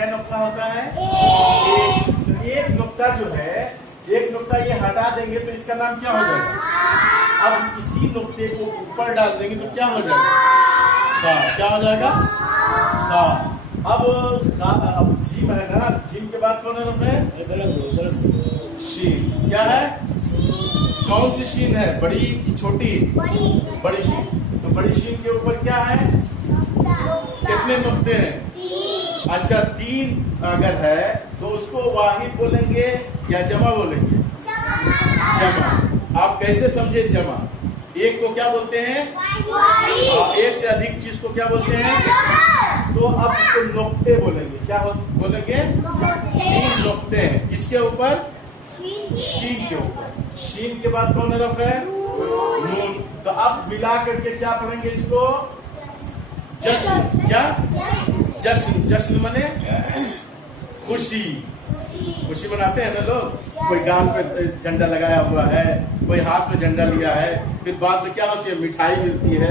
क्या नुक्ता होता है? एक। तो एक नुक्ता जो है, एक नुक्ता ये हटा देंगे तो इसका नाम क्या हो जाएगा? अब इसी नुक्ते को ऊपर डाल देंगे तो क्या हो जाएगा? सा। क्या हो जाएगा? सा। अब जीम है ना, जीम के बाद कौन हरफ है? शीन। क्या है? कौन सी शीन है? बड़ी की छोटी? बड़ी शीन। तो बड़ी शीन के ऊपर क्या है? कितने नुक्ते हैं? अच्छा, 3 अगर है तो उसको वाहिद बोलेंगे या जमा बोलेंगे? जमा। आप कैसे समझे जमा? एक को क्या बोलते हैं? एक से अधिक चीज को क्या बोलते हैं? तो अब इसको नुक्ते बोलेंगे। क्या बोलेंगे? 3 नुक्ते हैं। किसके ऊपर? शीन के ऊपर। शीन के बाद कौन हरफ है? नून। तो अब मिला करके क्या पढ़ेंगे इसको? जश्न। क्या? जश्न। जश्न माने खुशी। खुशी मनाते हैं ना लोग। कोई गाल पे झंडा लगाया हुआ है, कोई हाथ में झंडा लिया है, फिर बाद में क्या होती है? मिठाई मिलती है।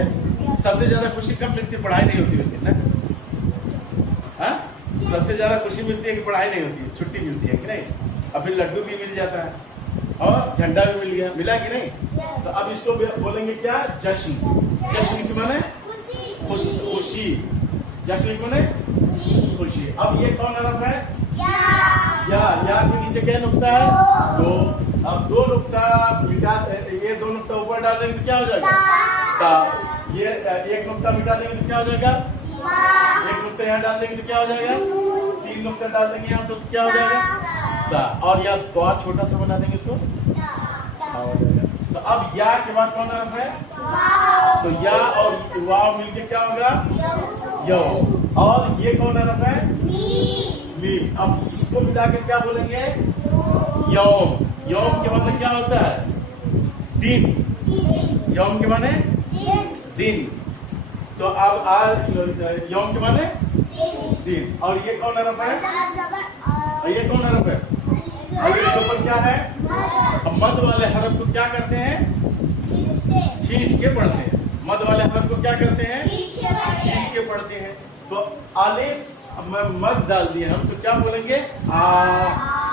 सबसे ज्यादा खुशी कब मिलती है? पढ़ाई नहीं होती है ना? हाँ? सबसे ज्यादा खुशी मिलती है कि पढ़ाई नहीं होती है, छुट्टी मिलती है कि नहीं? और फिर लड्डू भी मिल जाता है और झंडा भी मिल गया, मिला कि नहीं? तो अब इसको बोलेंगे क्या? जश्न। जश्न की माने खुशी। जश्न की माने खुशी। अब ये कौन हरफ है? या के नीचे क्या नुक्ता है? 2। अब 2 नुक्ता मिटा, ये 2 नुक्ता ऊपर डाल देंगे तो क्या हो जाएगा? ता। ये 1 नुक्ता मिटा देंगे तो क्या हो जाएगा? 1 नुक्ता यहाँ डाल देंगे तो क्या हो जाएगा? 3 नुक्ता डाल देंगे यहाँ तो क्या हो जाएगा? ता। और या तो छोटा सा बना देंगे इसको, हो जाएगा। तो अब या के बाद कौन हरफ है? तो या और वाव मिलके क्या होगा? यो। और ये कौन हरफ है? मीम। अब इसको मिलाकर क्या बोलेंगे? यौम। यौम के मतलब क्या होता है? दिन। यौम के माने दिन। तो अब आज यौम के माने दिन। और ये कौन हरफ है? ये कौन हरफ है? और इसके ऊपर क्या है? मद वाले हरफ को क्या करते हैं? खींच के पढ़ते हैं। मद वाले हरफ को क्या करते हैं? खींच के पढ़ते हैं। तो अलिफ मद डाल दिए हम तो क्या बोलेंगे? आ।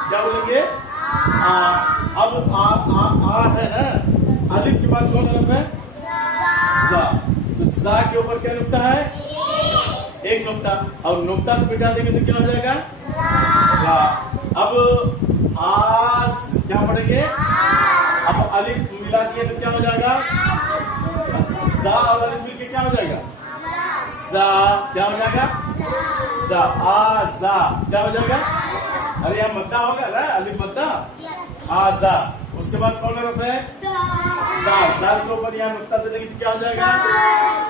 क्या बोलेंगे? आ। अब आ है ना, अलिफ के बाद कौन हरफ है? जा। तो जा के ऊपर क्या नुक्ता है? 1 नुक्ता। और नुक्ता को मिटा देंगे तो क्या हो जाएगा? रा। अब आस क्या पढ़ेंगे? अब अलिफ मिला दिए तो क्या हो जाएगा? जा और अलिफ मिलके क्या हो जाएगा? जा। क्या हो जाएगा? जा। आ जा। क्या हो जाएगा? अरे यहाँ मद्दा होगा ना, अलिफ मद्दा। आजा। उसके बाद कौन हरफ है? दाल। दाल के ऊपर यहाँ नुक्ता दे देंगे तो क्या हो जाएगा?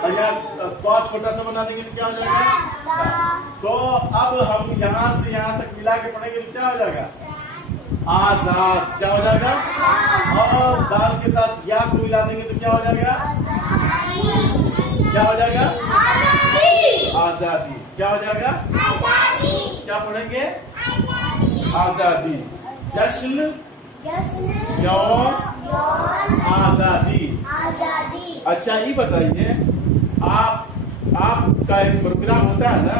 और यहाँ तो छोटा सा बना देंगे तो क्या हो जाएगा? तो अब हम यहाँ से यहाँ तक मिला के पढ़ेंगे तो क्या हो जाएगा? आजाद। क्या हो जाएगा? और दाल के साथ या को मिला देंगे तो क्या हो जाएगा? क्या हो जाएगा? आजादी। क्या हो जाएगा? क्या पढ़ेंगे? आजादी। जश्न, यौम, आजादी। अच्छा ये बताइए, आपका एक प्रोग्राम होता है ना,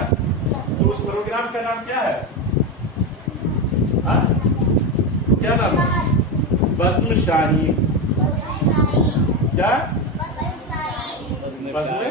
तो उस प्रोग्राम का नाम क्या है? हा? क्या नाम है? बज़्म शाहीन। क्या? बज़्म